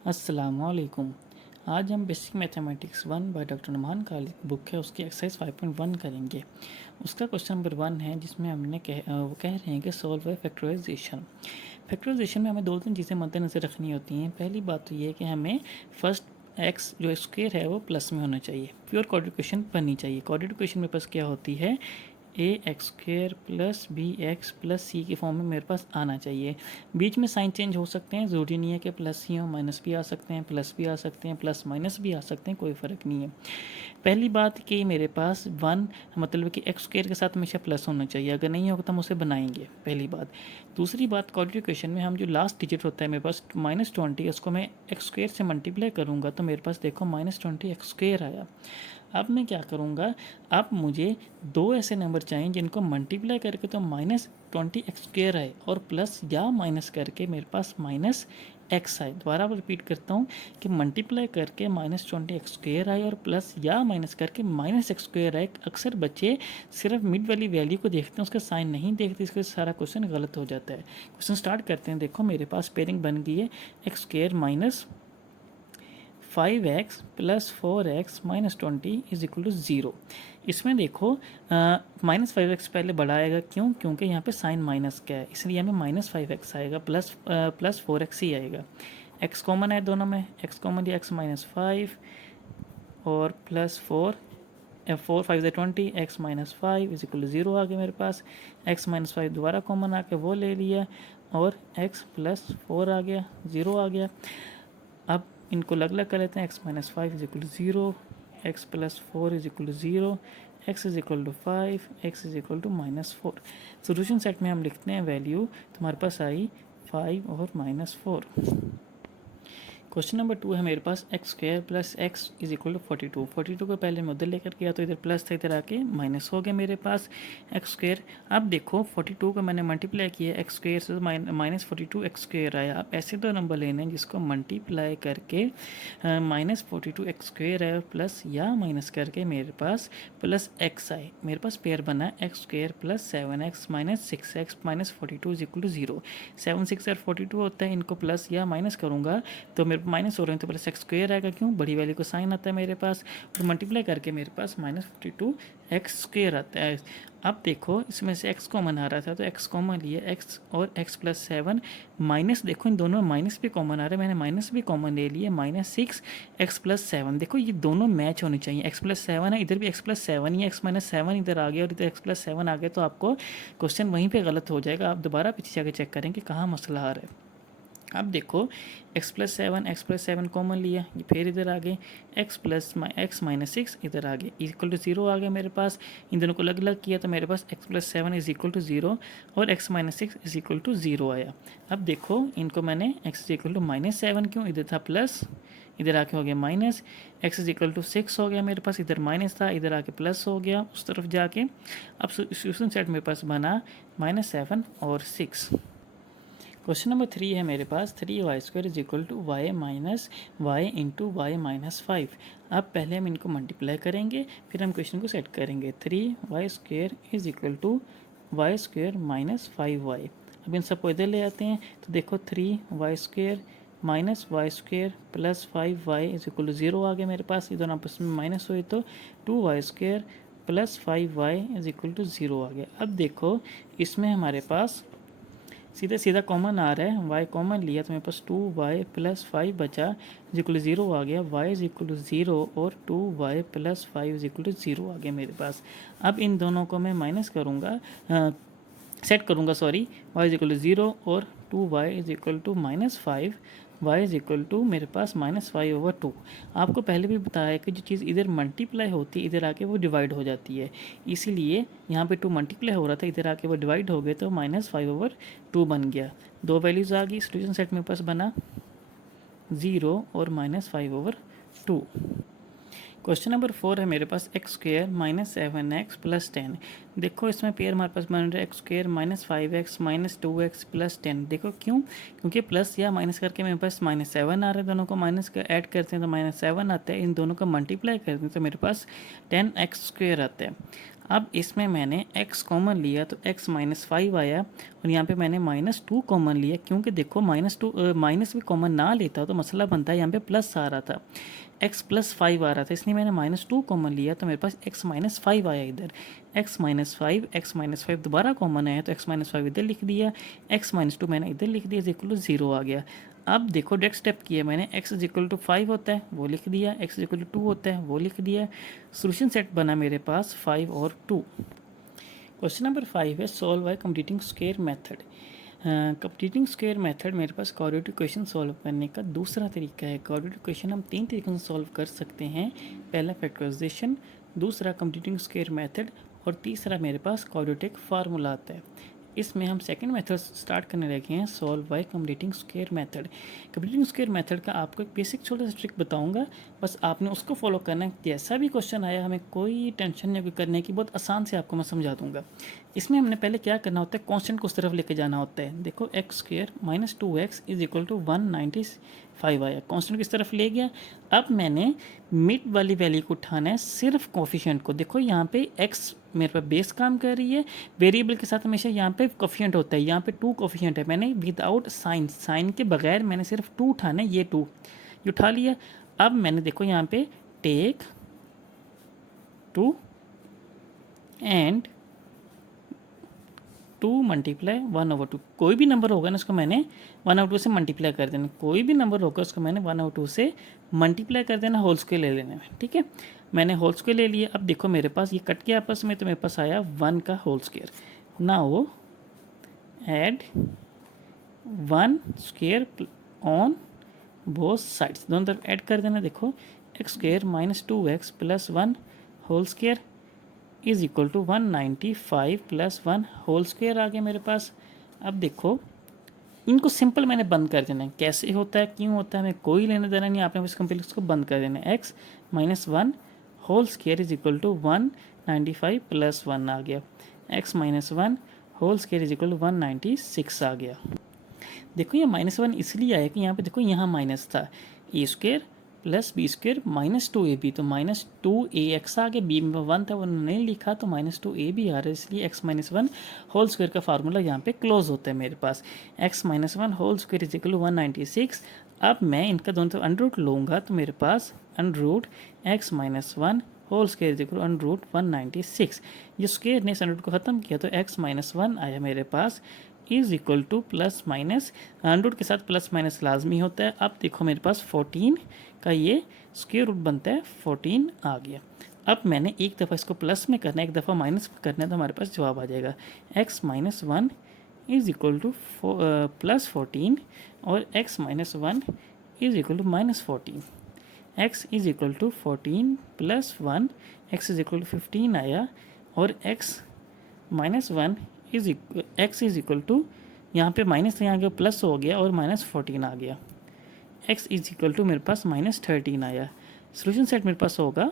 अस्सलामुअलैकुम। आज हम basic mathematics 1 by doctor Numan Khalid book है उसकी एक्सरसाइज 5.1 करेंगे। उसका क्वेश्चन नंबर 1 है जिसमें वो कह रहे हैं कि सॉल्व बाय फैक्टराइजेशन। फैक्टराइजेशन में हमें दो तीन चीज़ें मद्देनज़र रखनी होती हैं। पहली बात तो ये है कि हमें फर्स्ट एक्स जो स्क्वायर है वो प्लस में होना चाहिए, प्योर क्वाड्रेटिक इक्वेशन बननी चाहिए। क्वाड्रेटिक इक्वेशन में पास क्या होती है, a x square plus b x plus c के फॉर्म में मेरे पास आना चाहिए। बीच में साइन चेंज हो सकते हैं, ज़रूरी नहीं है कि प्लस ही हो, माइनस भी आ सकते हैं, प्लस भी आ सकते हैं, प्लस माइनस भी आ सकते हैं, कोई फ़र्क नहीं है। पहली बात कि मेरे पास 1 मतलब कि एक्स स्क्वेयर के साथ हमेशा प्लस होना चाहिए, अगर नहीं होगा तो हम उसे बनाएंगे, पहली बात। दूसरी बात, क्वाड्रेटिक इक्वेशन में हम जो लास्ट डिजिट होता है मेरे पास -20, उसको मैं एक्स स्क्वेयर से मल्टीप्लाई करूँगा तो मेरे पास देखो -20 एक्स स्क्वेयर आया। अब मैं क्या करूँगा, अब मुझे दो ऐसे नंबर चाहिए जिनको मल्टीप्लाई करके तो -20 एक्स स्क्वेयर आए और प्लस या माइनस करके मेरे पास माइनस एक्स आए। दोबारा रिपीट करता हूँ कि मल्टीप्लाई करके -20 एक्स स्क्वेयर आए और प्लस या माइनस करके माइनस एक्स स्क्वेयर आए। अक्सर बच्चे सिर्फ मिड वाली वैल्यू को देखते हैं, उसका साइन नहीं देखते, इसके सारा क्वेश्चन गलत हो जाता है। क्वेश्चन स्टार्ट करते हैं। देखो मेरे पास पेयरिंग बन गई है x square minus 5x plus 4x minus 20 is equal to 0। इसमें देखो -5x पहले बड़ा आएगा, क्यों? क्योंकि यहाँ पे साइन माइनस का है, इसलिए हमें -5x आएगा, प्लस 4x ही आएगा। x कॉमन है दोनों में, x कॉमन दिया x -5 और प्लस 4 5 से 20, x -5 इज इक्वल टू 0 आ गया मेरे पास। x -5 दोबारा कॉमन आके वो ले लिया और x +4 आ गया, 0 आ गया। अब इनको अलग अलग कर लेते हैं। x -5 is equal to 0, x +4 is equal to 0, x is equal to 5, x is equal to -4। Solution set में हम लिखते हैं वैल्यू, तुम्हारे पास आई 5 और -4। क्वेश्चन नंबर 2 है मेरे पास x square plus x is equal to 42 को पहले मैं उधर लेकर गया तो इधर प्लस था, इधर आके माइनस हो गया मेरे पास एक्स स्क्वायर। अब देखो 42 को मैंने मल्टीप्लाई किया एक्स स्क्वायर से, -42 एक्स स्क्वायर आया। अब ऐसे दो नंबर लेने हैं जिसको मल्टीप्लाई करके -42 एक्स स्क्वायर है और प्लस या माइनस करके मेरे पास प्लस एक्स आए। मेरे पास पेयर बना है x square plus 7x minus 6x minus 42 is equal to 0। 7 6 और 42 होता है, इनको प्लस या माइनस करूँगा तो मेरे माइनस हो रहे हैं तो प्लस एक्स स्क्वेयर आएगा, क्यों? बड़ी वैल्यू को साइन आता है मेरे पास, और मल्टीप्लाई करके मेरे पास -42 एक्स स्क्वेयर आता है। अब देखो इसमें से x कॉमन आ रहा था तो x कॉमन लिया, x और x +7 माइनस, देखो इन दोनों में माइनस भी कॉमन आ रहा है, मैंने माइनस भी कॉमन ले लिया, -6 x +7। देखो ये दोनों मैच होने चाहिए, x +7 है, इधर भी x +7 ही है, x -7 इधर आ गया और इधर x +7 आ गया, तो आपको क्वेश्चन वहीं पर गलत हो जाएगा। आप दोबारा पीछे जाके चेक करें कि कहाँ मसला आ रहा है। अब देखो x +7 कॉमन लिया, ये फिर इधर आ गए, x -6 इधर आ गए, इक्वल टू 0 आ गया मेरे पास। इन दोनों को अलग अलग किया तो मेरे पास x +7 इज इक्वल टू 0 और x -6 इज इक्वल टू 0 आया। अब देखो इनको मैंने x इज इक्वल टू -7, क्यों? इधर था प्लस, इधर आके हो गया minus, x is equal to 6 हो गया मेरे पास, इधर माइनस था, इधर आके प्लस हो गया उस तरफ जाके। अब सोल्यूशन सेट मेरे पास बना -7 और 6। क्वेश्चन नंबर 3 है मेरे पास 3y² is equal to y minus y into y -5। अब पहले हम इनको मल्टीप्लाई करेंगे, फिर हम क्वेश्चन को सेट करेंगे। 3y² is equal to y² minus 5y। अब इन सबको इधर ले आते हैं तो देखो 3y² minus y² plus 5y is equal to 0 आ गया मेरे पास। इधर आपस में माइनस हुए तो 2y² plus 5y is equal to 0 आ गया। अब देखो इसमें हमारे पास सीधा सीधा कॉमन आ रहा है, y कॉमन लिया तो मेरे पास 2y प्लस 5 बचा इज इक्वल टू 0 आ गया, y इज इक्वल टू 0 और 2y plus 5 is equal to 0 आ गया मेरे पास। अब इन दोनों को मैं माइनस करूँगा, सेट करूँगा sorry, y is equal to 0 और 2y is equal to -5, y is equal to मेरे पास -5/2। आपको पहले भी बताया कि जो चीज़ इधर मल्टीप्लाई होती है इधर आके वो डिवाइड हो जाती है, इसीलिए यहाँ पे 2 मल्टीप्लाई हो रहा था, इधर आके वो डिवाइड हो गए तो -5/2 बन गया। दो वैल्यूज़ आ गई, सोल्यूशन सेट मेरे पास बना 0 और -5/2। क्वेश्चन नंबर 4 है मेरे पास x² -7x प्लस 10। देखो इसमें पेयर हमारे पास बन रहा है x² -5x -2x प्लस 10। देखो क्यों? क्योंकि प्लस या माइनस करके मेरे पास -7 आ रहा है, दोनों को माइनस का ऐड करते हैं तो -7 आता है, इन दोनों का मल्टीप्लाई करते हैं तो मेरे पास 10x² आता है। अब इसमें मैंने x कॉमन लिया तो x -5 आया और यहाँ पे मैंने -2 कॉमन लिया, क्योंकि देखो माइनस भी कॉमन ना लेता तो मसला बनता है, यहाँ पे प्लस आ रहा था, x +5 आ रहा था, इसलिए मैंने -2 कॉमन लिया तो मेरे पास x -5 आया इधर। x -5 दोबारा कॉमन आया तो x -5 इधर लिख दिया, x -2 मैंने इधर लिख दिया, इक्वल टू 0 आ गया। अब देखो नेक्स्ट स्टेप किया मैंने, x इक्वल टू 5 होता है वो लिख दिया, x इक्वल टू 2 होता है वो लिख दिया। सोल्यूशन सेट बना मेरे पास 5 और 2। क्वेश्चन नंबर 5 है solve by completing square method. Completing square method मेरे पास क्वाड्रेटिक क्वेश्चन सॉल्व करने का दूसरा तरीका है। क्वाड्रेटिक क्वेश्चन हम 3 तरीकों से सॉल्व कर सकते हैं। पहला फैक्टराइजेशन, दूसरा कंप्लीटिंग स्क्वायर मेथड और तीसरा मेरे पास क्वाड्रेटिक फार्मूला आता है। इसमें हम सेकंड मेथड स्टार्ट करने लगे हैं, solve by completing square method. Completing square method का आपको एक बेसिक छोटा सा ट्रिक बताऊंगा, बस आपने उसको फॉलो करना है। जैसा भी क्वेश्चन आया हमें कोई टेंशन नहीं करने की, बहुत आसान से आपको मैं समझा दूंगा। इसमें हमने पहले क्या करना होता है, कांस्टेंट को उस तरफ लेके जाना होता है। देखो x² - 2x is equal to 195 आया, कांस्टेंट किस तरफ ले गया। अब मैंने मिड वाली वैल्यू को उठाना है, सिर्फ कोफिशिएंट को। देखो यहाँ पे x मेरे पास बेस काम कर रही है, वेरिएबल के साथ हमेशा यहाँ पे कोफिशिएंट होता है, यहाँ पे 2 कोफिशिएंट है। मैंने विदाउट साइन के बगैर मैंने सिर्फ 2 उठाना है, ये 2 उठा लिया। अब मैंने देखो यहाँ पे टेक 2 एंड 2 मल्टीप्लाई 1/2, कोई भी नंबर होगा ना उसको मैंने 1/2 से मल्टीप्लाई कर देना, कोई भी नंबर होगा उसको मैंने 1/2 से मल्टीप्लाई कर देना, होल स्क्वायर ले लेना है। ठीक है, मैंने होल स्क्वायर ले लिया। अब देखो मेरे पास ये कट गया आपस में, तो मेरे पास आया 1 का whole square. Now add 1 square on both sides, दोनों तरफ ऐड कर देना। देखो x² - 2x + 1 whole square is equal to 195 + 1 whole square आ गया मेरे पास। अब देखो इनको सिंपल मैंने बंद कर देना है, कैसे होता है क्यों होता है हमें कोई लेने देना नहीं, आपने बस कंप्लीट को बंद कर देना है। x - 1 whole square is equal to 195 + 1 आ गया, x - 1 whole square is equal to 196 आ गया। देखो ये -1 इसलिए आया कि यहाँ पे देखो यहाँ माइनस था, a² + b² - 2ab, तो -2ax आ गया, b में 1 था वो नहीं लिखा तो -2ab आ रहा है, इसलिए x - 1 होल स्क्वायर का फार्मूला यहाँ पे क्लोज होता है मेरे पास। x - 1 whole square is equal to 196। अब मैं इनका दोनों तरफ अंडर रूट लूँगा तो मेरे पास under root x - 1 whole square is equal to under root 196। ये स्क्वायर ने इस अंडर रूट को ख़त्म किया तो x - 1 आया मेरे पास is equal to plus minus, under root के साथ प्लस माइनस लाजमी होता है। अब देखो मेरे पास 14 का ये स्क्वायर रूट बनता है, 14 आ गया। अब मैंने एक दफ़ा इसको प्लस में करना है, एक दफ़ा माइनस में करना है, तो हमारे पास जवाब आ जाएगा x - 1 इज इक्वल टू +14 और x - 1 is equal to -14। x is equal to 14 + 1, x is equal to 15 आया और x - 1 x is equal to, यहाँ पे माइनस यहाँ गया प्लस हो गया और -14 आ गया। x इज इक्वल टू मेरे पास -13 आया। सोल्यूशन सेट मेरे पास होगा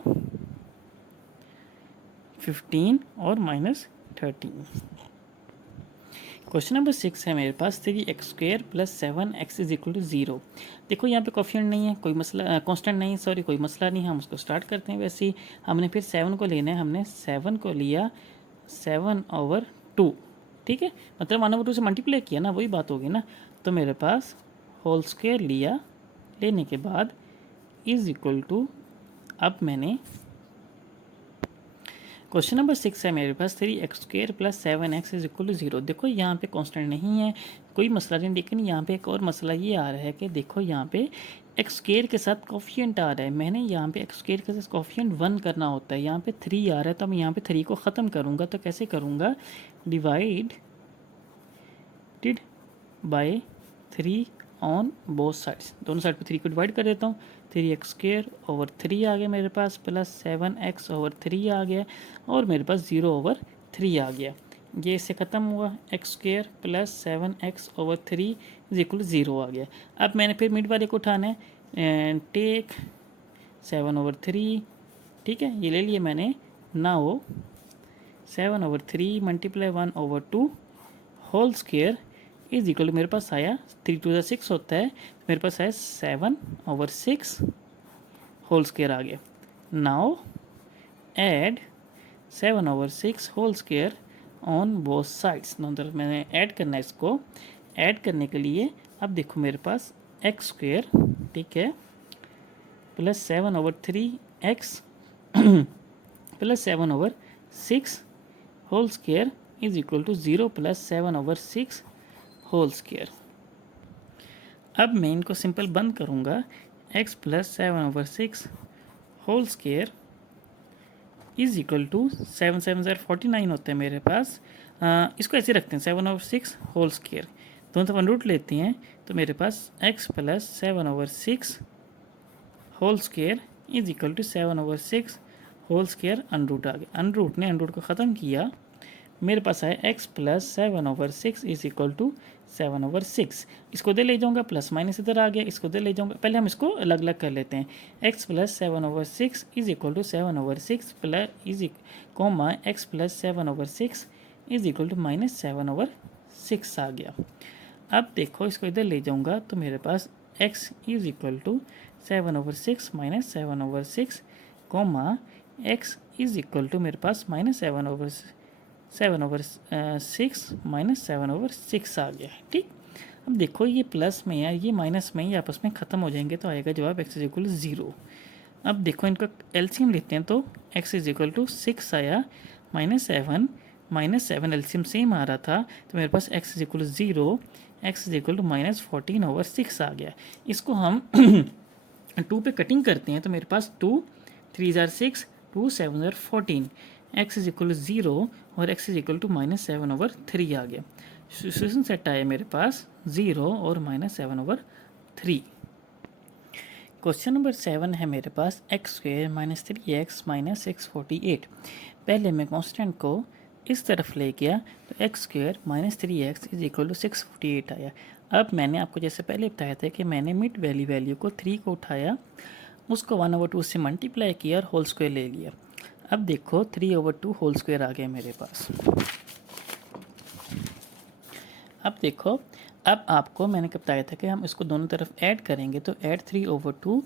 15 और -13। क्वेश्चन नंबर 6 है मेरे पास 3x² + 7x is equal to 0। देखो यहाँ पे कोफिशिएंट नहीं है, कोई मसला, कांस्टेंट नहीं है, सॉरी कोई मसला नहीं है, हम उसको स्टार्ट करते हैं। वैसे ही हमने फिर 7 को लेना है, हमने 7 को लिया 7/2, ठीक है, मतलब 1/2 से मल्टीप्लाई किया ना, वही बात होगी ना। तो मेरे पास होल स्क्वायर लिया, लेने के बाद इज इक्वल टू, अब मैंने क्वेश्चन नंबर 6 है मेरे पास 3x² + 7x is equal to 0। देखो यहाँ पे कांस्टेंट नहीं है, कोई मसला नहीं, लेकिन यहाँ पे एक और मसला ये आ रहा है कि देखो यहाँ पे x² के साथ कोफिशिएंट आ रहा है, मैंने यहाँ पे x² के साथ कोफिशिएंट 1 करना होता है, यहाँ पे 3 आ रहा है, तो मैं यहाँ पे 3 को ख़त्म करूँगा। तो कैसे करूँगा, divided by 3 on both sides, दोनों साइड पे 3 को डिवाइड कर देता हूँ। 3x²/3 आ गया मेरे पास, प्लस 7x/3 आ गया और मेरे पास 0/3 आ गया। ये इससे ख़त्म हुआ, x² + 7x/3 इज इक्वल 0 आ गया। अब मैंने फिर मिड वाले को उठाना है, टेक 7/3, ठीक है, ये ले लिया मैंने। Now 7/3 × 1/2 whole square is equal to, मेरे पास आया 3 × 2 = 6 होता है, मेरे पास आया 7/6 होल स्क्वायर आ गया। Now add 7/6 whole square on both sides, दोनों तरफ मैंने ऐड करना है। इसको ऐड करने के लिए अब देखो मेरे पास एक्स स्क्वायर, ठीक है, plus 7/3 plus 7/6 whole square is equal to 0 plus 7/6 whole square. अब मैं इनको सिंपल बंद करूँगा। x plus 7/6 whole square is equal to 7 7 ज़र 49 होते हैं मेरे पास। इसको ऐसे रखते हैं 7/6 होल स्क्वायर, दोनों तरफ अंडर रूट लेते हैं तो मेरे पास x plus 7/6 whole square is equal to 7/6 whole square under root आ गया। अंडर रूट ने अंडर रूट को ख़त्म किया, मेरे पास है x plus 7/6 is equal to 7/6। इसको दे ले जाऊंगा, प्लस माइनस इधर आ गया, इसको दे ले जाऊंगा। पहले हम इसको अलग अलग कर लेते हैं। x plus 7/6 is equal to 7/6 plus is comma x plus 7/6 is equal to minus 7/6 आ गया। अब देखो इसको इधर ले जाऊंगा तो मेरे पास x is equal to 7/6 minus 7/6 comma x is equal to मेरे पास माइनस 7/6 माइनस 7/6 आ गया। ठीक, अब देखो ये प्लस में या ये माइनस में ये आपस में ख़त्म हो जाएंगे तो आएगा जवाब x इज इक्वल टू 0। अब देखो इनका एलसीएम लेते हैं तो x इज इक्वल टू 6 आया, -7 एलसीएम सेम आ रहा था तो मेरे पास x is equal to 0, x is equal to -14/6 आ गया। इसको हम 2 पे कटिंग करते हैं तो मेरे पास 2 3 ज़ार 6 2 7 ज़ार 14, x इज इक्वल टू 0 और x इज इक्वल टू -7/3 आ गया। सिचुएशन सेट आया मेरे पास 0 और -7/3। क्वेश्चन नंबर 7 है मेरे पास x स्क्वायर -3x -648। पहले मैं कांस्टेंट को इस तरफ ले गया तो x square -3x is equal to 648 आया। अब मैंने आपको जैसे पहले बताया था कि मैंने मिड वैल्यू को 3 को उठाया, उसको 1/2 से मल्टीप्लाई किया और होल स्क्वायर ले लिया। अब देखो 3/2 होल स्क्वायर आ गया मेरे पास। अब देखो, अब आपको मैंने कब बताया था कि हम इसको दोनों तरफ ऐड करेंगे तो add 3/2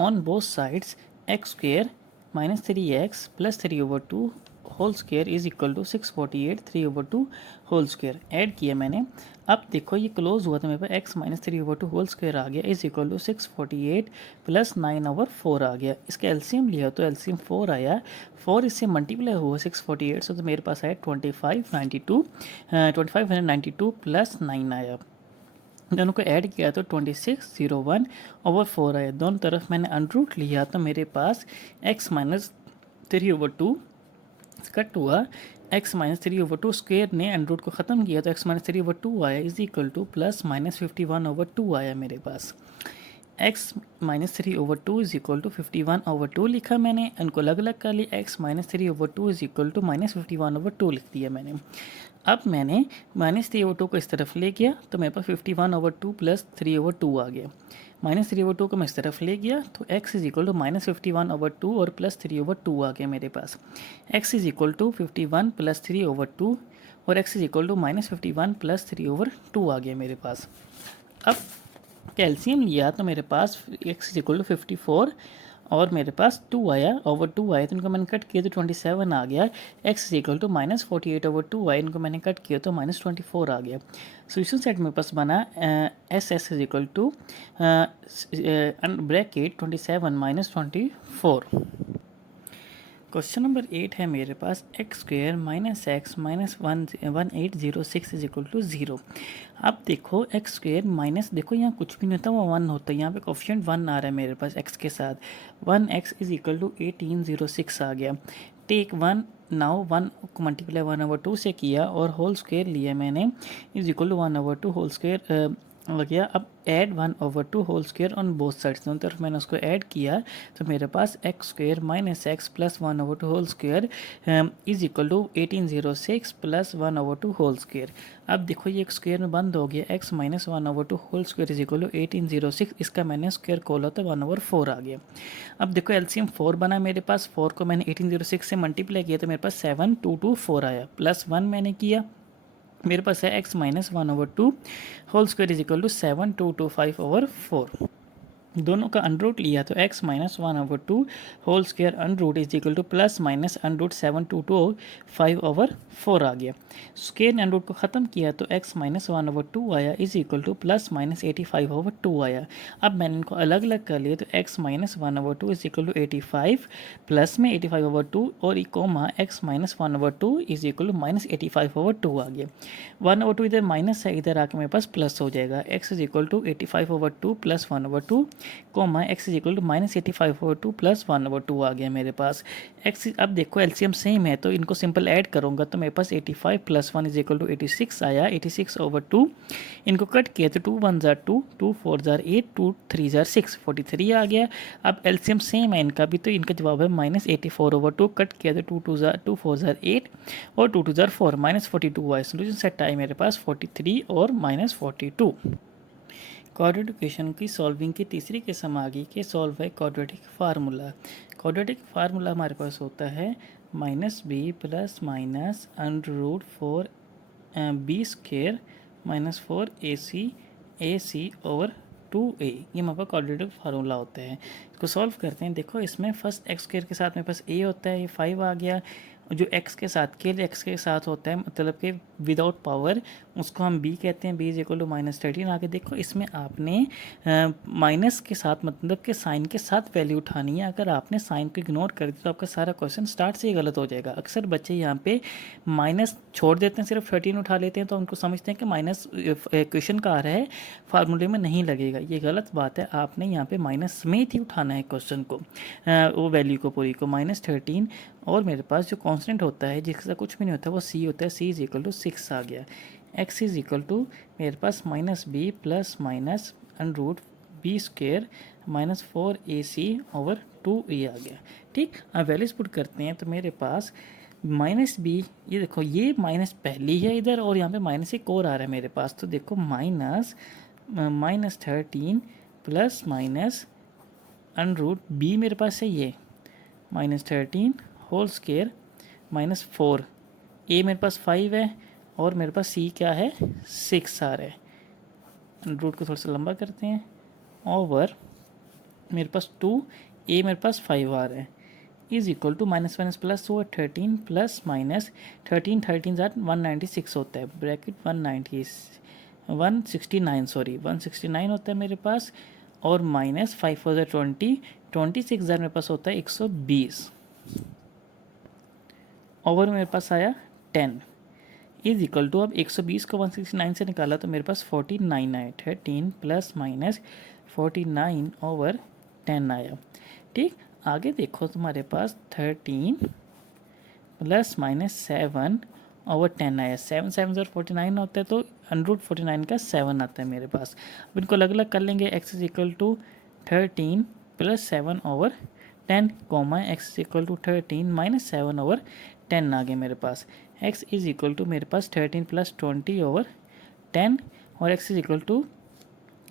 on both sides x square -3x plus 3/2 whole square is equal to 648 3/2 whole square add किया मैंने। अब देखो ये क्लोज हुआ तो मेरे पास x -3/2 होल स्क्वायर आ गया इज इक्वल टू 648 प्लस 9/4 आ गया। इसका एलसीएम लिया तो एलसीएम 4 आया, 4 इससे मल्टीप्लाई हुआ 648 से तो मेरे पास आया 2592 प्लस 9 आया। दोनों को ऐड किया तो 2601/4 आया। दोनों तरफ मैंने अंडर रूट लिया तो मेरे पास x -3/2 कट हुआ, x -3/2 स्क्वायर ने अंडर रूट को ख़त्म किया तो x -3/2 आया इज इक्वल टू प्लस -51/2 आया मेरे पास। x -3/2 इज इक्वल टू 51/2 लिखा मैंने, इनको अलग अलग कर लिया। x -3/2 इज इक्वल टू -51/2 लिख दिया मैंने। अब मैंने -3/2 को इस तरफ ले गया तो मेरे पास 51/2 प्लस 3/2 आ गया। -3/2 को मैं इस तरफ ले गया तो x इज इक्वल टू -51/2 और प्लस 3/2 आ गया मेरे पास। x is equal to 51 plus 3/2 और x is equal to -51 plus 3/2 आ गया मेरे पास। अब कैल्शियम लिया तो मेरे पास x इज इक्वल टू 54 और मेरे पास 2 आया ओवर 2 आया तो इनको मैंने कट किया तो 27 आ गया। x इज इक्वल टू -48/2 आया, इनको मैंने कट किया तो -24 आ गया। सोल्यूशन सेट मेरे पास बना S S is equal to bracket 27 -24। Question number 8 है मेरे पास x square -x -1806 is equal to 0। अब देखो x स्क्वायर माइनस, देखो यहाँ कुछ भी नहीं होता, वो 1 होता है। यहाँ पे कोफिशिएंट 1 आ रहा है मेरे पास x के साथ। 1x इज इक्वल टू 1806 आ गया। टेक 1 नाउ 1 को मल्टीप्लाई 1/2 से किया और होल स्क्वायर लिया मैंने is equal to 1/2 whole square हो गया। अब add 1/2 whole square on both sides, दोनों तरफ मैंने उसको ऐड किया तो मेरे पास x square -x plus 1/2 whole square is equal to 1806 plus 1/2 whole square. अब देखो ये एक स्क्वायर में बंद हो गया, x minus 1/2 whole square is equal to 1806, इसका मैंने स्क्वायर खोला तो 1/4 आ गया। अब देखो एलसीएम 4 बना मेरे पास, 4 को मैंने 1806 से मल्टीप्लाई किया तो मेरे पास 7224 आया, प्लस 1 मैंने किया, मेरे पास है x -1/2 whole square is equal to 7225/4। दोनों का अंडर रूट लिया तो x minus 1/2 whole square under root is equal to plus minus under root 7/2 5/4 आ गया। स्क्वायर अंडर रूट को ख़त्म किया तो x माइनस 1/2 आया is equal to plus minus 85/2 आया। अब मैंने इनको अलग अलग कर लिया तो x minus 1/2 is equal to 85 plus में 85/2 और comma x minus 1/2 is equal to minus 85/2 आ गया। 1/2 इधर माइनस है, इधर आके मेरे पास प्लस हो जाएगा। x is equal to 85/2 plus 1/2 comma x is equal to minus 85/2 plus 1/2 आ गया मेरे पास। x अब देखो एलसीएम सेम है तो इनको सिंपल ऐड करूँगा तो मेरे पास 85 प्लस 1 इज इक्वल टू 86 आया। 86/2 इनको कट किया तो 2 1 जार 2, 2 4 जार 8, 2 3 जार 6, 43 आ गया। अब एलसीएम सेम है इनका भी तो इनका जवाब है माइनस 84/2। कट किया तो 2 4 जार 8 और 2 2 जार 4 माइनस 42 आया। सोल्यूशन सेट आए मेरे पास 43 और माइनस 42। क्वाड्रेटिक इक्वेशन की सॉल्विंग की तीसरी किस्म आ गई कि सॉल्व है क्वाड्रेटिक फार्मूला। क्वाड्रेटिक फार्मूला हमारे पास होता है minus b plus minus under root 4 b square minus 4ac over 2a। ये हमारे पास क्वाड्रेटिक फार्मूला होता है। इसको सॉल्व करते हैं। देखो इसमें फर्स्ट एक्स स्क्वेयर के साथ मेरे पास a होता है, ये 5 आ गया। जो x के साथ x के साथ होता है मतलब कि विदाउट पावर, उसको हम b कहते हैं। b is equal to minus 13 आगे देखो इसमें आपने माइनस के साथ मतलब कि साइन के साथ वैल्यू उठानी है। अगर आपने साइन को इग्नोर कर दिया तो आपका सारा क्वेश्चन स्टार्ट से ही गलत हो जाएगा। अक्सर बच्चे यहाँ पे माइनस छोड़ देते हैं, सिर्फ 13 उठा लेते हैं तो उनको समझते हैं कि माइनस क्वेश्चन का आ रहा है, फार्मूले में नहीं लगेगा। ये गलत बात है। आपने यहाँ पे माइनस समेत ही उठाना है क्वेश्चन को, वो वैल्यू को पूरी को माइनस 13। और मेरे पास जो कांस्टेंट होता है जिसका कुछ भी नहीं होता वो c होता है। c इज इक्वल टू 6 आ गया। x इज इक्वल टू मेरे पास minus b plus minus under root b square minus 4ac over 2a आ गया। ठीक, अब वैल्यूज पुट करते हैं तो मेरे पास माइनस बी, ये देखो ये माइनस पहली है इधर और यहाँ पे माइनस एक और आ रहा है मेरे पास। तो देखो minus 13 plus minus under root b मेरे पास है ये minus 13 whole square minus 4, a मेरे पास 5 है और मेरे पास सी क्या है 6 आ रहा है। रूट को थोड़ा सा लंबा करते हैं ओवर मेरे पास 2, ए मेरे पास 5 आ रहा है is equal to minus minus plus हुआ 13 प्लस माइनस 13 196 होता है ब्रैकेट 169 सॉरी 169 होता है मेरे पास और माइनस 5 4 20, 26 मेरे पास होता है 120 ओवर मेरे पास आया 10 इज इक्वल टू अब 120 को 169 से निकाला तो मेरे पास 49 आया। 13 प्लस माइनस 49 ओवर 10 आया। ठीक, आगे देखो तुम्हारे पास 13 प्लस माइनस 7 ओवर 10 आया। 7 7 49 होता है तो अंडर रूट 49 का 7 आता है मेरे पास। अब इनको अलग अलग कर लेंगे। x is equal to 13 plus 7 over 10 comma x is equal to 13 minus 7 over 10 आ गया मेरे पास। x इज इक्वल टू मेरे पास 13 प्लस 20 ओवर 10 और x इज इक्वल टू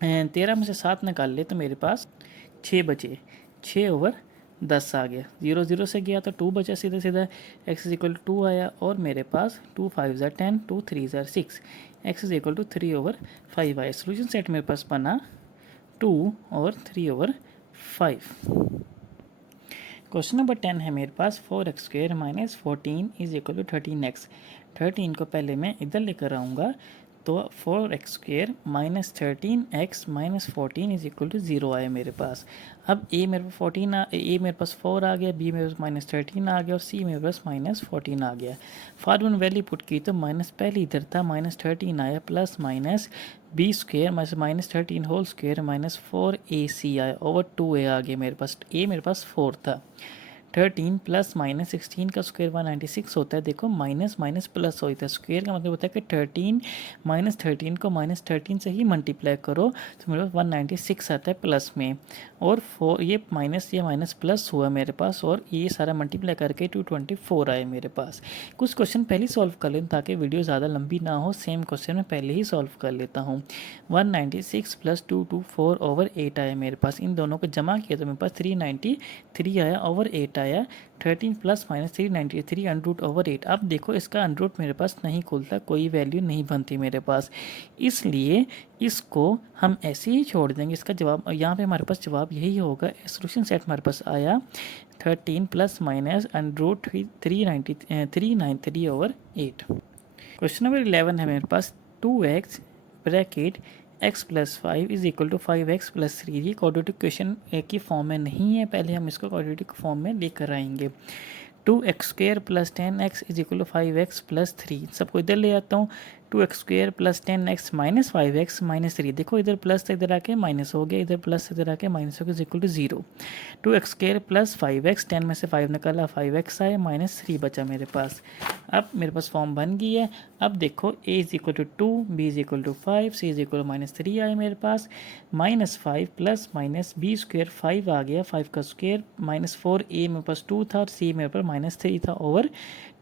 13 में से 7 निकाल ले तो मेरे पास 6 बचे, 6 ओवर 10 आ गया। 0 0 से गया तो 2 बचा सीधा सीधा। x इज इक्वल टू 2 आया और मेरे पास 2 5 ज़ा 10, 2 3 ज़ा 6, x is equal to 3 over 5 आया। सोल्यूशन सेट मेरे पास बना 2 और 3 ओवर 5। क्वेश्चन नंबर 10 है मेरे पास 4x square minus 14 is equal to 13x। 13 को पहले मैं इधर लेकर आऊँगा तो 4x square minus 13x minus 14 is equal to 0 आया मेरे पास। अब a मेरे पास 14 a मेरे पास 4 आ गया, b मेरे पास माइनस 13 आ गया और c मेरे पास माइनस 14 आ गया। फार्मूला वैल्यू पुट की तो माइनस पहले इधर था माइनस 13 आया plus minus b square minus 13 whole square minus 4ac आया ओवर 2a आ गया मेरे पास। a मेरे पास 4 था। 13 प्लस माइनस 16 का स्क्वायर 196 होता है। देखो माइनस माइनस प्लस होता है, स्क्वायर का मतलब होता है कि 13 माइनस 13 को माइनस 13 से ही मल्टीप्लाई करो तो मेरे पास 196 आता है प्लस में और 4 ये माइनस प्लस हुआ मेरे पास और ये सारा मल्टीप्लाई करके 224 आए मेरे पास। कुछ क्वेश्चन पहले सॉल्व कर लें ताकि वीडियो ज़्यादा लंबी ना हो। सेम क्वेश्चन मैं पहले ही सॉल्व कर लेता हूँ। 196 प्लस 224 ओवर 8 आया मेरे पास। इन दोनों को जमा किया तो मेरे पास 393 आया ओवर 8 आया। आया 13 प्लस माइनस 393 अंडरूट ओवर 8। अब देखो इसका अंडरूट मेरे पास नहीं खुलता, कोई वैल्यू नहीं बनती मेरे पास, इसलिए इसको हम ऐसे ही छोड़ देंगे। इसका जवाब यहाँ पे हमारे पास जवाब यही होगा। सोल्यूशन सेट हमारे पास आया 13 plus minus under root 393 over 8। Question number 11 है मेरे पास 2x bracket x plus 5 is equal to 5x plus 3। ये क्वाड्रेटिक क्वेश्चन की फॉर्म में नहीं है, पहले हम इसको क्वाड्रेटिक फॉर्म में लेकर आएंगे। 2x square plus 10x is equal to 5x plus 3। सबको इधर ले आता हूँ। 2x square plus 10x minus 5x minus 3। देखो इधर प्लस इधर आके माइनस हो गया, इधर प्लस इधर आके माइनस हो गया, is equal to 0। 2x square plus 5x, 10 में से 5 निकाला 5x आया, माइनस 3 बचा मेरे पास। अब मेरे पास फॉर्म बन गई है। अब देखो a is equal to 2, b is equal to 5, c is equal to minus 3 आया मेरे पास। Minus 5 plus minus b square 5 आ गया, 5 का स्क्वेयर माइनस 4a मेरे पास 2 था और c मेरे पास माइनस 3 था ओवर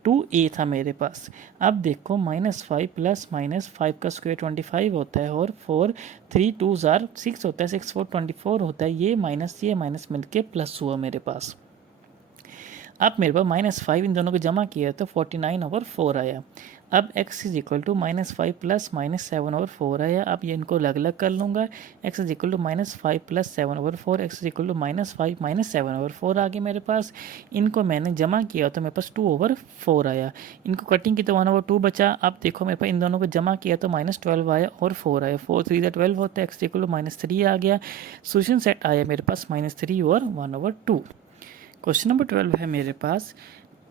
2a था मेरे पास। अब देखो माइनस 5 प्लस माइनस 5 का स्क्वायर 25 होता है और 4 3 2 6 होता है, 6 4 24 होता है। ये माइनस मिलके प्लस हुआ मेरे पास। अब मेरे पास माइनस 5 इन दोनों को जमा किया तो 49 ओवर 4 आया। अब x is equal to minus 5 plus minus 7 over 4 आया। अब ये इनको अलग अलग कर लूँगा। x is equal to minus 5 plus 7 over 4, x is equal to minus 5 minus 7 over 4 आ गया मेरे पास। इनको मैंने जमा किया तो मेरे पास 2 ओवर 4 आया। इनको कटिंग की तो 1 ओवर 2 बचा। अब देखो मेरे पास इन दोनों को जमा किया तो माइनस 12 आया और 4 आया। 4 3 12 होता है, x इक्वल टू माइनस 3 आ गया। सोल्यूशन सेट आया मेरे पास माइनस 3 और 1 ओवर 2। क्वेश्चन नंबर 12 है मेरे पास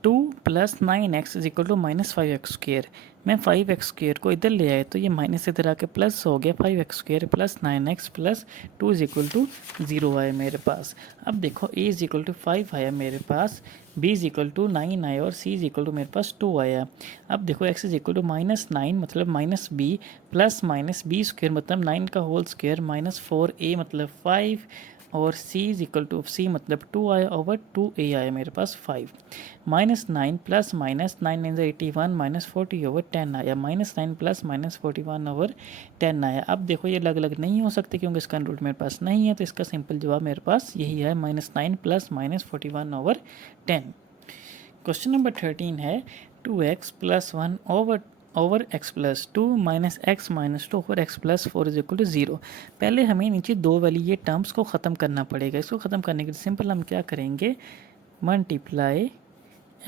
2 plus 9x is equal to minus 5x square. मैं 5x स्क्वेयर को इधर ले आया तो ये माइनस इधर आके प्लस हो गया, 5x square plus 9x plus 2 is equal to 0 आया मेरे पास। अब देखो a इज इक्वल टू 5 आया मेरे पास, b इज इक्वल टू 9 आया और c इज इक्वल टू मेरे पास 2 आया। अब देखो x is equal to minus 9 मतलब minus b plus minus b square मतलब 9 का होल स्क्वेयर माइनस 4a मतलब 5 और c is equal to c मतलब 2 आया ओवर 2a आया मेरे पास 5। माइनस 9 प्लस माइनस 9 इन 81 माइनस 40 ओवर 10 आया। माइनस 9 प्लस माइनस 41 ओवर 10 आया। अब देखो ये अलग अलग नहीं हो सकते क्योंकि इसका रूट मेरे पास नहीं है, तो इसका सिंपल जवाब मेरे पास यही है minus 9 plus minus 41 over 10। Question number 13 है 2x plus 1 over x plus 2 minus x minus 2 over x plus 4 is equal to 0। पहले हमें नीचे दो वाली ये टर्म्स को ख़त्म करना पड़ेगा। इसको ख़त्म करने के लिए सिंपल हम क्या करेंगे, multiply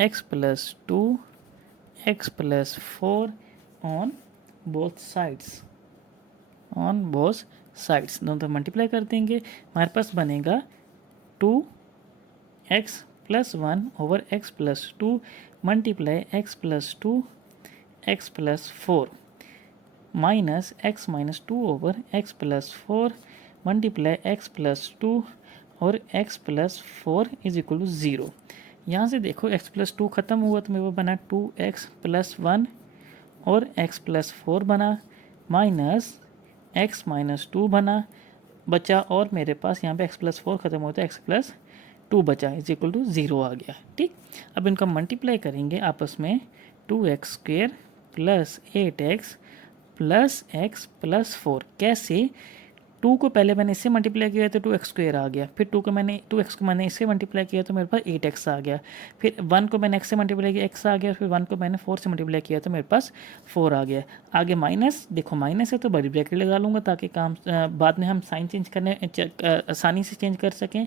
x plus 2 x plus 4 on both sides, दोनों तरफ मल्टीप्लाई कर देंगे। हमारे पास बनेगा 2x plus 1 over x plus 2 multiply x plus 2 x plus 4 minus x minus 2 over x plus 4 multiply x plus 2 और x plus 4 is equal to 0। यहाँ से देखो x प्लस 2 ख़त्म हुआ तो मेरे को बना 2x प्लस 1 और x प्लस 4 बना माइनस x माइनस 2 बना बचा और मेरे पास यहाँ पे x प्लस 4 ख़त्म होता है, x प्लस 2 बचा इज इक्वल टू 0 आ गया। ठीक, अब इनका मल्टीप्लाई करेंगे आपस में 2x square plus 8x plus x plus 4। कैसे, 2 को पहले मैंने इससे मल्टीप्लाई किया तो 2x स्क्वेयर आ गया, फिर 2x को मैंने इससे मल्टीप्लाई किया तो मेरे पास 8x आ गया, फिर 1 को मैंने x से मल्टीप्लाई किया x आ गया, फिर 1 को मैंने 4 से मल्टीप्लाई किया तो मेरे पास 4 आ गया। आगे माइनस, देखो माइनस है तो बड़ी ब्रैकेट लगा लूँगा ताकि काम बाद में हम साइन चेंज करने आसानी से चेंज कर सकें।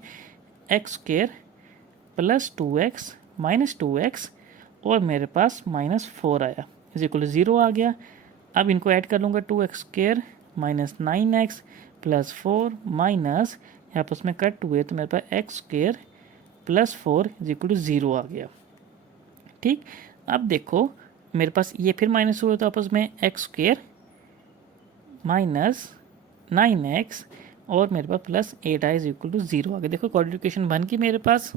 x square plus 2x minus 2x और मेरे पास माइनस 4 आया इज इक्वल टू 0 आ गया। अब इनको ऐड कर लूँगा 2x square minus 9x plus 4 minus यहाँ पर उसमें कट हुए तो मेरे पास x square plus 4 is equal to 0 आ गया। ठीक, अब देखो मेरे पास ये फिर माइनस हुए तो आपस में x स्क्वेयर माइनस 9x और मेरे पास प्लस 8 आई इज इक्वल टू 0 आ गया। देखो क्वाड्रेटिकेशन बन गई मेरे पास।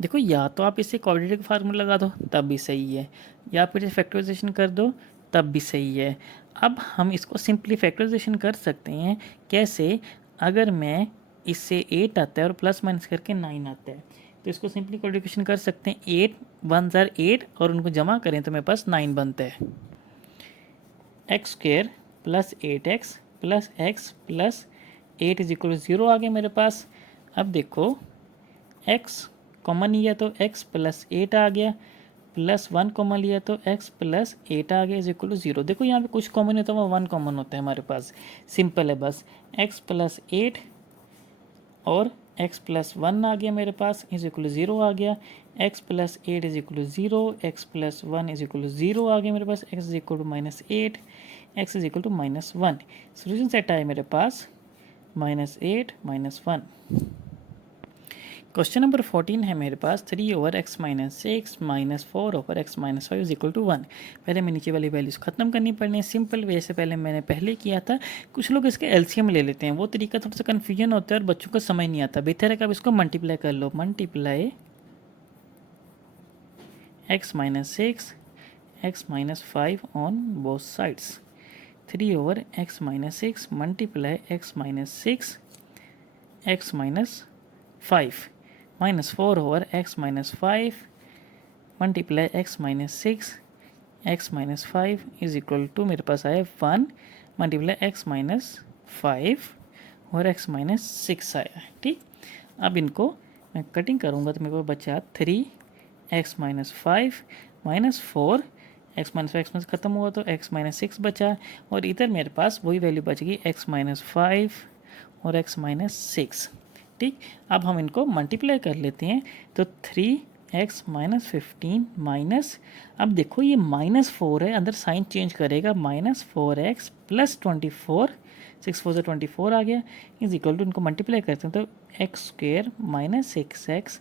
देखो या तो आप इसे क्वाड्रेटिक फार्मूला लगा दो तब भी सही है, या फिर फैक्टराइजेशन कर दो तब भी सही है। अब हम इसको सिंपली फैक्टराइजेशन कर सकते हैं। कैसे, अगर मैं इससे 8 आता है और प्लस माइनस करके 9 आता है तो इसको सिंपली क्वाड्रेटिकेशन कर सकते हैं। 8 1 ज़ार 8 और उनको जमा करें तो मेरे पास 9 बनता है। X square plus 8x plus x plus 8 is equal to 0 आ गया मेरे पास। अब देखो x कॉमन लिया तो x प्लस 8 आ गया, प्लस 1 कॉमन लिया तो x प्लस 8 आ गया इज इक्वल टू 0। देखो यहाँ पे कुछ कॉमन होता है, वो 1 कॉमन होता है हमारे पास, सिंपल है बस। x प्लस 8 और x प्लस 1 आ गया मेरे पास इज इक्वल टू 0 आ गया, x plus 8 is equal to 0, x plus 1 is equal to 0 आ गया मेरे पास, x is equal to minus 8, x is equal to minus 1। Solution set आया मेरे पास माइनस 8 माइनस 1। क्वेश्चन नंबर 14 है मेरे पास 3 over x minus 6 minus 4 over x minus 5 is equal to 1। पहले मैं नीचे वाली वैल्यूज खत्म करनी पड़नी है सिंपल वे से, पहले मैंने पहले किया था। कुछ लोग इसके एलसीएम ले लेते हैं, वो तरीका थोड़ा सा कन्फ्यूजन होता है और बच्चों को समझ नहीं आता। बेहतर है कि आप इसको मल्टीप्लाई कर लो, multiply x minus 6 x minus 5 on both sides. 3 over x minus 6 multiply x minus 6 x minus 5 minus 4 over x minus 5 multiply x minus 6 x minus 5 is equal to मेरे पास आया 1 मल्टीप्लाई एक्स माइनस 5 और x minus 6 आया। ठीक, अब इनको मैं cutting करूँगा तो मेरे पास बचा 3 x minus 5 minus 4 x minus 5 x minus खत्म हुआ तो एक्स माइनस 6 बचा, और इधर मेरे पास वही वैल्यू बचेगी एक्स माइनस 5 और एक्स माइनस 6। ठीक, अब हम इनको मल्टीप्लाई कर लेते हैं तो 3x माइनस 15 माइनस, अब देखो ये माइनस 4 है, अंदर साइन चेंज करेगा, माइनस 4x प्लस 24, 6 4 से 24 आ गया इज इक्वल टू, इनको मल्टीप्लाई करते हैं तो x square minus 6x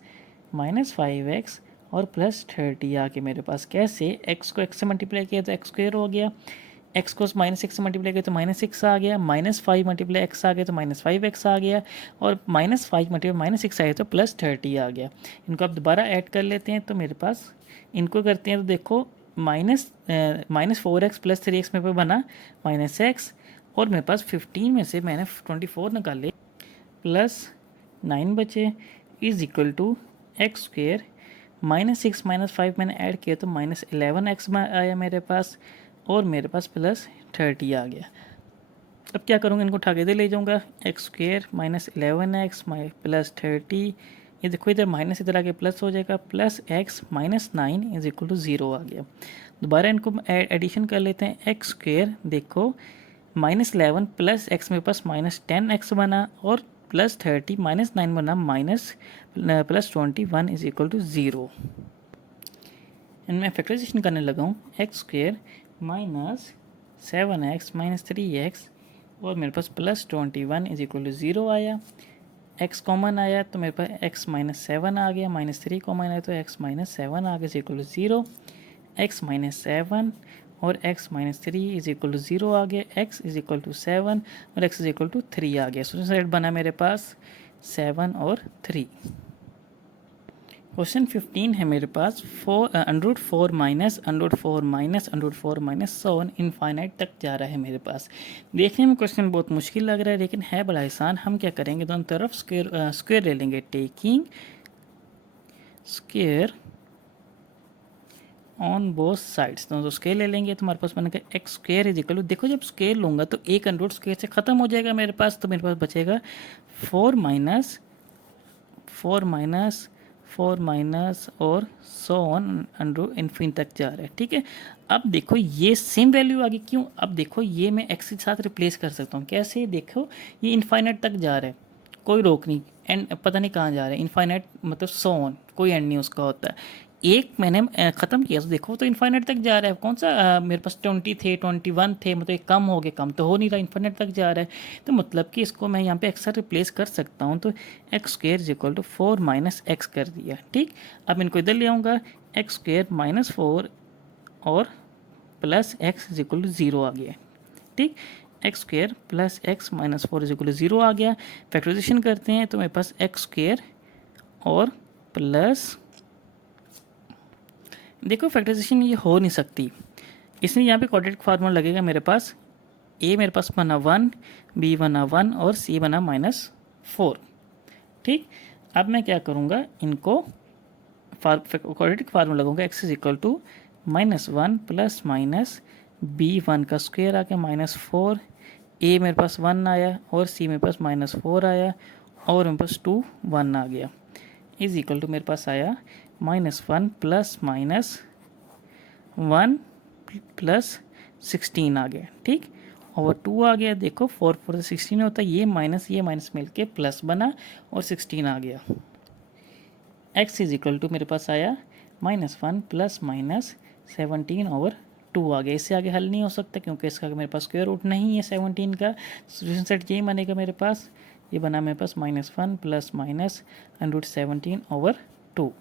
minus 5x और प्लस 30 आ गया मेरे पास। कैसे, x को x से मल्टीप्लाई किया तो एक्स स्क्वेयर हो गया, x को माइनस 6 से मल्टीप्लाई किया तो माइनस 6 आ गया, माइनस 5 मल्टीप्लाई x आ गया तो माइनस 5x आ गया, और माइनस 5 मल्टीप्लाई माइनस 6 आया तो प्लस 30 आ गया। इनको अब दोबारा ऐड कर लेते हैं तो मेरे पास इनको करते हैं तो देखो माइनस 4x प्लस 3x मेरे पास बना माइनस x, और मेरे पास 15 में से मैंने 24 निकाले प्लस 9 बचे is equal to x square minus 6 minus 5 मैंने ऐड किया तो माइनस 11x आया मेरे पास, और मेरे पास प्लस 30 आ गया। अब क्या करूँगा, इनको उठा के इधर ले जाऊँगा, x square minus 11x plus 30, ये देखो इधर माइनस इधर आके प्लस हो जाएगा, plus x minus 9 is equal to 0 आ गया। दोबारा इनको एडिशन कर लेते हैं, एक्स स्क्वेयर देखो माइनस 11 प्लस x मेरे पास माइनस 10x बना, और प्लस 30 माइनस 9 बना minus plus 21 is equal to 0। इनमें फैक्टराइजेशन करने लगा हूँ, x square minus 7x minus 3x और मेरे पास प्लस 21 इज इक्वल टू 0 आया। x कॉमन आया तो मेरे पास x माइनस 7 आ गया, माइनस 3 कॉमन आया तो x माइनस 7 आ गया is equal to 0। x minus 7 और x minus 3 is equal to 0 आ गया, x इज इक्वल टू 7 और x इज इक्वल टू 3 आ गया। सोल्यूशन सेट बना मेरे पास 7 और 3। क्वेश्चन 15 है मेरे पास 4 minus under 4 minus so on infinite तक जा रहा है मेरे पास। देखने में क्वेश्चन बहुत मुश्किल लग रहा है लेकिन है बड़ा आसान। हम क्या करेंगे, दोनों तरफ स्क्वायर ले लेंगे, taking square on both sides, दोनों स्क्वायर ले लेंगे तो हमारे पास बनेगा x square is equal to, देखो जब स्क्वायर लूँगा तो एक अंडर स्क्वायर से ख़त्म हो जाएगा मेरे पास, तो मेरे पास बचेगा 4 माइनस और सो ऑन अंडर इन्फिनिटी तक जा रहा है। ठीक है, अब देखो ये सेम वैल्यू आ गई, क्यों, अब देखो ये मैं एक्स के साथ रिप्लेस कर सकता हूँ। कैसे, देखो ये इन्फाइनाइट तक जा रहा है, कोई रोक नहीं, एंड पता नहीं कहाँ जा रहा है, इन्फाइनाइट मतलब सो ऑन, कोई एंड नहीं उसका होता है। एक मैंने ख़त्म किया तो देखो तो इन्फाइनाइट तक जा रहा है, कौन सा मेरे पास 20 थे 21 थे, मतलब एक कम हो गए, कम तो हो नहीं रहा, इन्फाइनाइट तक जा रहा है। तो मतलब कि इसको मैं यहाँ पे एक्स से रिप्लेस कर सकता हूँ, तो x square is equal to 4 minus x कर दिया। ठीक, अब इनको इधर ले आऊँगा, एक्स स्क्वेयर माइनस 4 और plus x is equal to 0 आ गया। ठीक, x square plus x minus 4 is equal to 0 आ गया। फैक्टराइजेशन करते हैं तो मेरे पास एक्स स्क्वेयर और प्लस, देखो फैक्टराइजेशन ये हो नहीं सकती, इसलिए यहाँ पे क्वाड्रेटिक फार्मूला लगेगा मेरे पास। ए मेरे पास बना 1, बी बना 1 और सी बना -4। ठीक, अब मैं क्या करूँगा, इनको क्वाड्रेटिक फार्मूला लगाऊंगा, x is equal to -1 plus minus b1 का स्क्वायर आ गया -4, ए मेरे पास 1 आया और सी मेरे पास -4 आया और मेरे पास 2 1 आ गया। इज इक्वल टू मेरे पास आया -1 +-1 +16 आ गया, ठीक। और 2 आ गया, देखो 4 4 से 16 होता है, ये माइनस मिलके प्लस बना और 16 आ गया। x इज इक्वल टू मेरे पास आया -1 +-17/2 आ गया। इससे आगे हल नहीं हो सकता क्योंकि इसका मेरे पास स्क्वायर रूट नहीं है 17 का। सोल्यूशन सेट यही बनेगा मेरे पास, ये बना मेरे पास -1 +-17/2।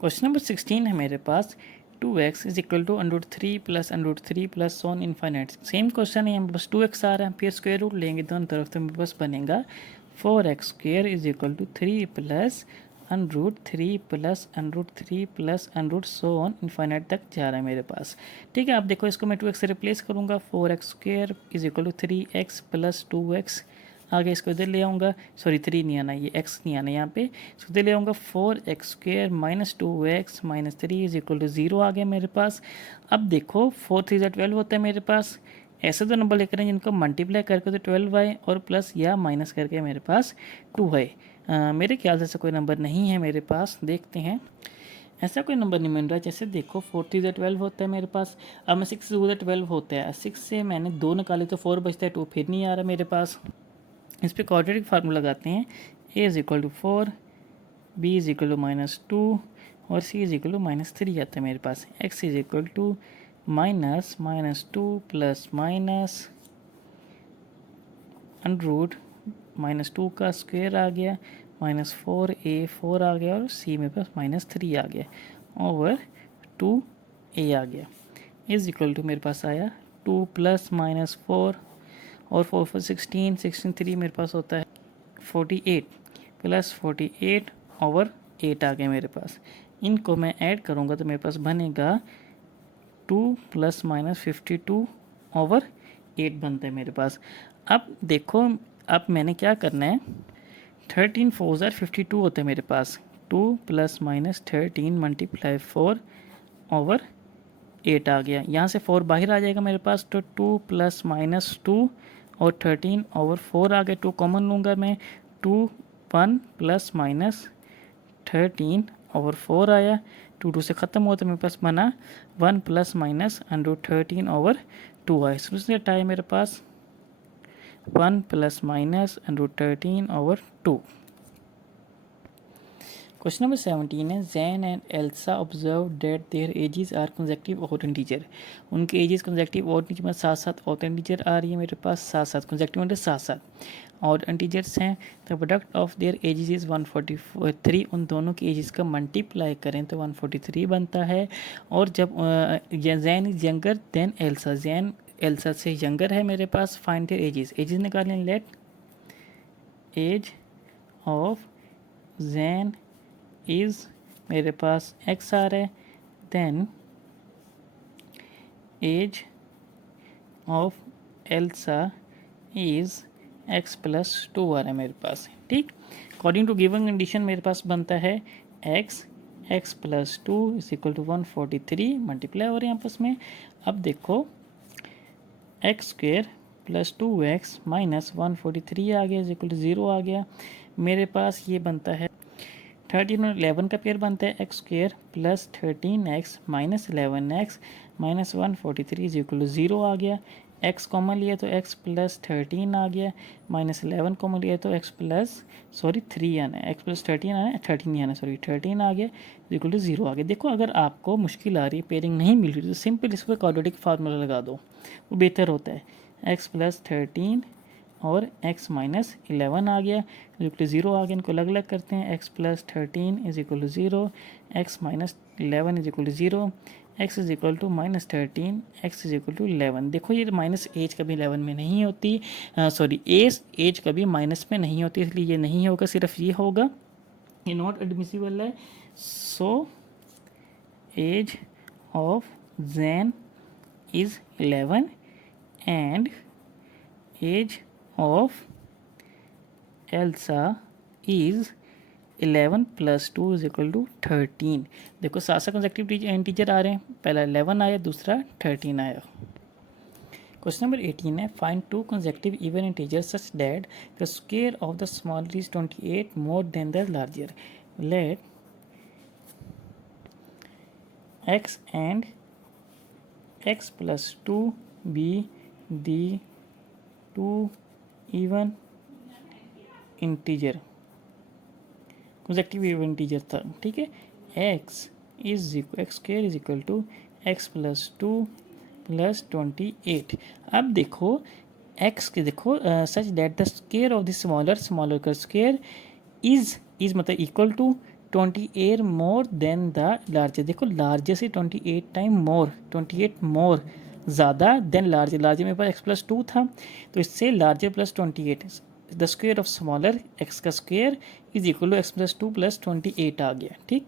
क्वेश्चन नंबर 16 है मेरे पास 2x is equal to √3 +√3 + on infinite. Same question है, यहाँ पे बस 2x आ रहा है, फिर स्क्वायर रूट लेंगे दोनों तरफ तो मेरे पास बनेगा 4x² is equal to 3 +√3 +√3 + so on infinite तक जा रहा है मेरे पास, ठीक है। आप देखो इसको मैं 2x से रिप्लेस करूँगा, 4x² is equal to 3x + 2x, आगे इसको इधर ले आऊँगा, सॉरी 3 नहीं आना, ये x नहीं आना यहाँ पे, इसको इधर ले आऊँगा, 4x² - 2x - 3 is equal to 0 आ गया मेरे पास। अब देखो 4 3 = 12 होता है मेरे पास, ऐसे दो नंबर लेकर जिनको मल्टीप्लाई करके तो 12 आए और प्लस या माइनस करके मेरे पास 2 है। मेरे ख्याल से ऐसा कोई नंबर नहीं है मेरे पास, देखते हैं। ऐसा कोई नंबर नहीं मिल रहा है, जैसे देखो 4 3 = 12 होता है मेरे पास, अब मैं 6 2 = 12 होता है, 6 से मैंने 2 निकाले तो 4 बचता है, 2 फिर नहीं आ रहा मेरे पास। इस पर क्वाड्रेटिक फार्मूला लगाते हैं, a is equal to 4, b is equal to -2 और c इज इक्वल टू -3 आता है मेरे पास। x इज इक्वल टू -2 + -√2 का स्क्वायर आ गया, -4a 4 आ गया और c मेरे पास -3 आ गया ओवर 2a आ गया, इज इक्वल टू मेरे पास आया 2 + -4 और 4 4 16 16 3 मेरे पास होता है 48 + 48 ओवर 8 आ गया मेरे पास। इनको मैं ऐड करूँगा तो मेरे पास बनेगा 2 + -52 ओवर 8 बनता है मेरे पास। अब देखो, अब मैंने क्या करना है, 13 4 = 52 होता है मेरे पास, 2 + -13 × 4 ओवर 8 आ गया, यहाँ से 4 बाहर आ जाएगा मेरे पास, तो 2 + -2 और 13 ओवर 4 आ गए, 2 कॉमन लूँगा मैं, 2 1 + -13 ओवर 4 आया, 2 2 से ख़त्म हुआ तो मेरे पास बना 1 + -√13 ओवर 2 आया। इसलिए टाइम मेरे पास 1 + -√13 ओवर 2। क्वेश्चन नंबर 17 है, Jane and Elsa observe that their ages are consecutive odd integer. उनके एजेस कंसेक्टिव ऑड इंटीजर में साथ साथ ऑड इंटीजर आ रही है मेरे पास, साथ साथ कंसेक्टिव मतलब साथ साथ ऑड इंटीजर्स हैं। The product of their edges is 143, उन दोनों की एजेस का मल्टीप्लाई करें तो 143 बनता है। और जब Jane is younger than Elsa, Jane Elsa से यंगर है मेरे पास, फाइंड देयर एजेस, एजेस निकालें, let age of Jane is मेरे पास x आ रहा है, then age of Elsa is x + 2 आ रहा है मेरे पास, ठीक। अकॉर्डिंग टू गिवन कंडीशन मेरे पास बनता है x + 2 is equal to 143 multiply हो रहे हैं आपस में। अब देखो x² + 2x - 143 आ गया इज इक्वल टू 0 आ गया मेरे पास। ये बनता है 13 और 11 का पेयर बनता है x² + 13x - 11x - 143 is equal to 0 आ गया। x कॉमन लिया तो x + 13 आ गया, -11 कॉमन लिया तो x + 3 आना है, x + 13 आना है, 13 नहीं आना, सॉरी 13 आ गया इज इक्वल टू 0 आ गया। देखो अगर आपको मुश्किल आ रही है, पेयरिंग नहीं मिल रही, तो सिंपल इस पर क्वाड्रेटिक फार्मूला लगा दो, वो बेहतर होता है। x + 13 और x - 11 आ गया इक्वल टू 0 आ गया। इनको अलग अलग करते हैं, x + 13 is equal to 0, x - 11 is equal to 0, x is equal to -13, x is equal to 11। देखो ये माइनस एज कभी 11 में नहीं होती, सॉरी एज कभी माइनस में नहीं होती, इसलिए ये नहीं होगा, सिर्फ ये होगा, ये नॉट एडमिसिबल है। So age of Jane is 11 and age of Elsa is 11 + 2 is equal to 13। देखो साथ साथ कंसेक्टिव इंटीजर आ रहे हैं, पहला 11 आया, दूसरा 13 आया। क्वेश्चन नंबर 18 है, find two consecutive even integers such that the square of the smaller is 28 more than the larger. Let x and x plus 2 be the two even integer, consecutive even integer था. ठीक है, x square is equal to x plus 2 plus 28. अब देखो x के देखो such that the square of the smaller का square is मतलब equal to 28 more than the larger. देखो लार्जर से 28 टाइम मोर, 28 मोर ज़्यादा देन लार्जर. लार्जर मेरे पास x प्लस 2 था, तो इससे larger plus 28, the square of smaller x का square is equal to x plus 2 plus 28 आ गया. ठीक,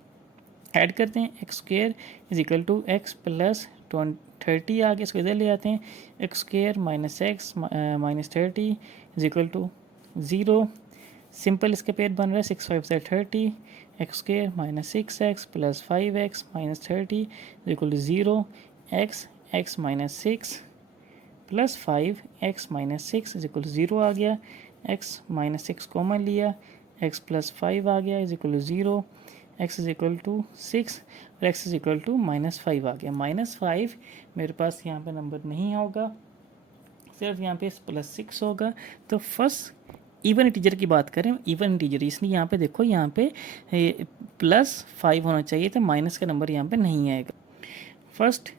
ऐड करते हैं, x square is equal to x plus 30 आ गया. इसको इधर ले आते हैं, x square minus x minus 30 is equal to 0. Simple इसका पेड़ बन रहा है 6 5 से 30. X square minus 6x plus 5x minus 30 is equal to 0. X minus 6 plus 5x minus 6 is equal to 0 आ गया. x माइनस 6 कॉमन लिया, x plus 5 आ गया is equal to 0. x is equal to 6 और x is equal to minus 5 आ गया. Minus 5 मेरे पास यहाँ पे नंबर नहीं होगा, सिर्फ यहाँ पे प्लस 6 होगा. तो फर्स्ट इवन इंटीजर की बात करें, इवन इंटीजर, इसलिए यहाँ पे देखो यहाँ पे प्लस 5 होना चाहिए था, माइनस का नंबर यहाँ पे नहीं आएगा. First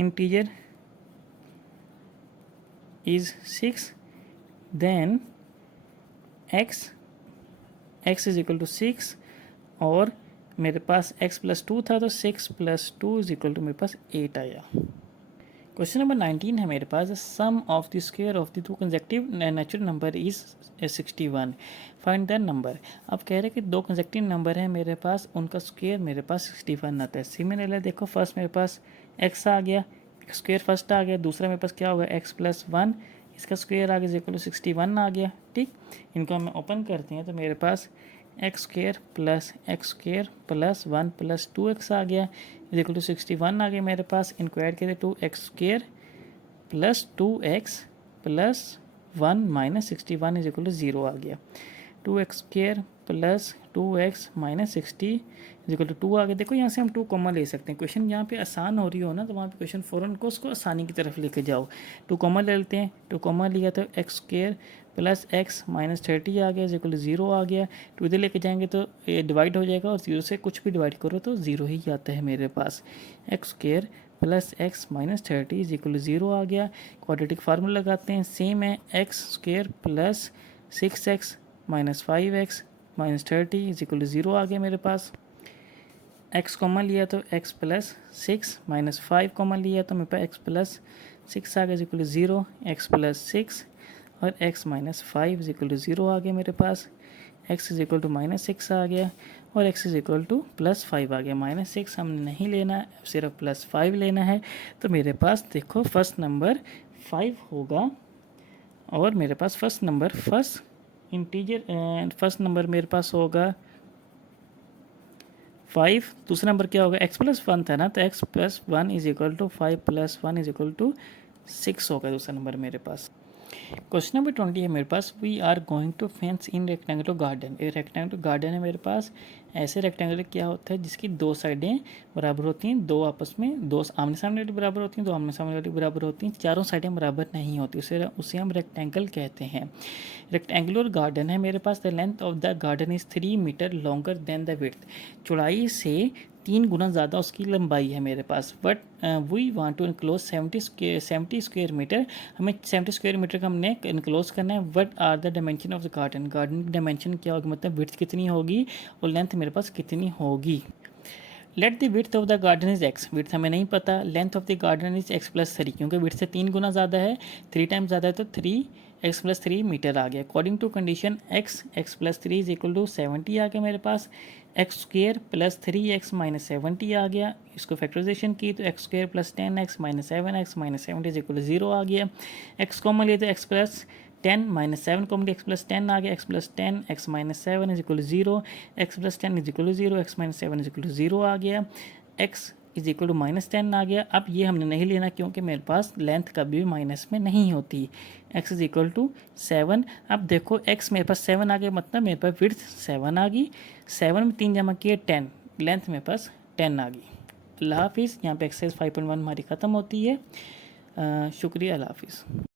integer is 6, then x is equal to 6 और मेरे पास x प्लस 2 था, तो 6 प्लस 2 इज इक्वल टू मेरे पास 8 आया. क्वेश्चन नंबर 19 है मेरे पास, sum of the square of the two consecutive natural number is 61, find the number. अब कह रहे हैं कि दो कंसेक्टिव नंबर है मेरे पास, उनका स्क्वायर मेरे पास 61 आता है. सिमिलरली देखो फर्स्ट मेरे पास x आ गया, स्क्वायर फर्स्ट आ गया, दूसरा मेरे पास क्या होगा x प्लस 1, इसका स्क्वायर आ गया इक्वल टू 61 आ गया. ठीक, इनको हम ओपन करते हैं तो मेरे पास x square plus 1 plus 2x आ गया इज इक्वल टू 61 आ गया मेरे पास. इनको ऐड करें, 2x square plus 2x plus 1 minus 61 is equal to 0 आ गया. 2x square plus 2x minus 60 is equal to 2 आ गया. देखो यहाँ से हम 2 कॉमन ले सकते हैं. क्वेश्चन यहाँ पे आसान हो रही हो ना, तो वहाँ पे क्वेश्चन फ़ौरन को उसको आसानी की तरफ लेके जाओ. 2 कॉमन ले लेते हैं, 2 कॉमन लिया तो x square plus x minus 30 आ गया इज इक्वल टू 0 आ गया. 2 इधर लेके जाएंगे तो ये डिवाइड हो जाएगा और 0 से कुछ भी डिवाइड करो तो 0 ही आता है मेरे पास. X square plus x minus 30 is equal to 0 आ गया. क्वाड्रेटिक फार्मूला लगाते हैं, सेम है, x square plus 6x minus 5x minus 30 is equal to 0 आ गया मेरे पास. x कॉमन लिया तो x प्लस 6 माइनस 5 कॉमन लिया तो मेरे पास x प्लस 6 आ गया is equal to 0. x plus 6 और x minus 5 is equal to 0 आ गया मेरे पास. x is equal to minus 6 आ गया और x is equal to plus 5 आ गया. माइनस 6 हमने नहीं लेना है, सिर्फ प्लस 5 लेना है. तो मेरे पास देखो फर्स्ट नंबर 5 होगा और मेरे पास फर्स्ट नंबर मेरे पास होगा 5. दूसरा नंबर क्या होगा, x प्लस 1 था ना, तो x plus 1 is equal to 5 plus 1 is equal to 6 होगा दूसरा नंबर मेरे पास. क्वेश्चन नंबर 20 है मेरे पास, we are going to fence in rectangular garden. एक रेक्टेंगुलर गार्डन है मेरे पास. ऐसे रेक्टेंगुलर क्या होता है जिसकी दो साइडें बराबर होती हैं, दो आपस में, दो आमने सामने वाली बराबर होती हैं, दो आमने सामने वाली बराबर होती हैं, चारों साइडें बराबर नहीं होती, उसे हम रेक्टेंगल कहते हैं. रेक्टेंगुलर गार्डन है मेरे पास. The length of the garden is 3 metre longer than the width. चौड़ाई से 3 गुना ज़्यादा उसकी लंबाई है मेरे पास. But we want to enclose 70 square metre. हमें 70 स्क्वायर मीटर का हमने इनक्लोज करना है. What are the dimension of the garden. Garden की डायमेंशन क्या होगी, मतलब विड्थ कितनी होगी और लेंथ मेरे पास कितनी होगी. Let the width of the garden is x. Width हमें नहीं पता. Length of the garden is x plus 3, क्योंकि विड्थ से 3 गुना ज़्यादा है, 3 टाइम्स ज़्यादा है, तो 3x प्लस 3 मीटर आ गया. According to condition x plus 3 is equal to 70 आ गया मेरे पास. X square plus 3x minus 70 आ गया. इसको फैक्टराइजेशन की तो x square plus 10x minus 7x minus 70 is equal to 0 आ गया. x कॉमन लिए तो x plus 10 minus 7 common x plus 10 आ गया. x plus 10 x minus 7 is equal to 0. x plus 10 is equal to 0. x minus 7 is equal to 0 आ गया. x is equal to -10 आ गया। अब ये हमने नहीं लेना क्योंकि मेरे पास लेंथ कभी भी माइनस में नहीं होती। x is equal to 7। अब देखो x मेरे पास 7 आ गया, मतलब मेरे पास विड्थ 7 आ गई। 7 में 3 जमा किए 10, लेंथ मेरे पास 10 आ गई। अल्लाह हाफिज़। यहाँ पे एक्सरसाइज 5.1 हमारी ख़त्म होती है। शुक्रिया, अल्लाह हाफिज़।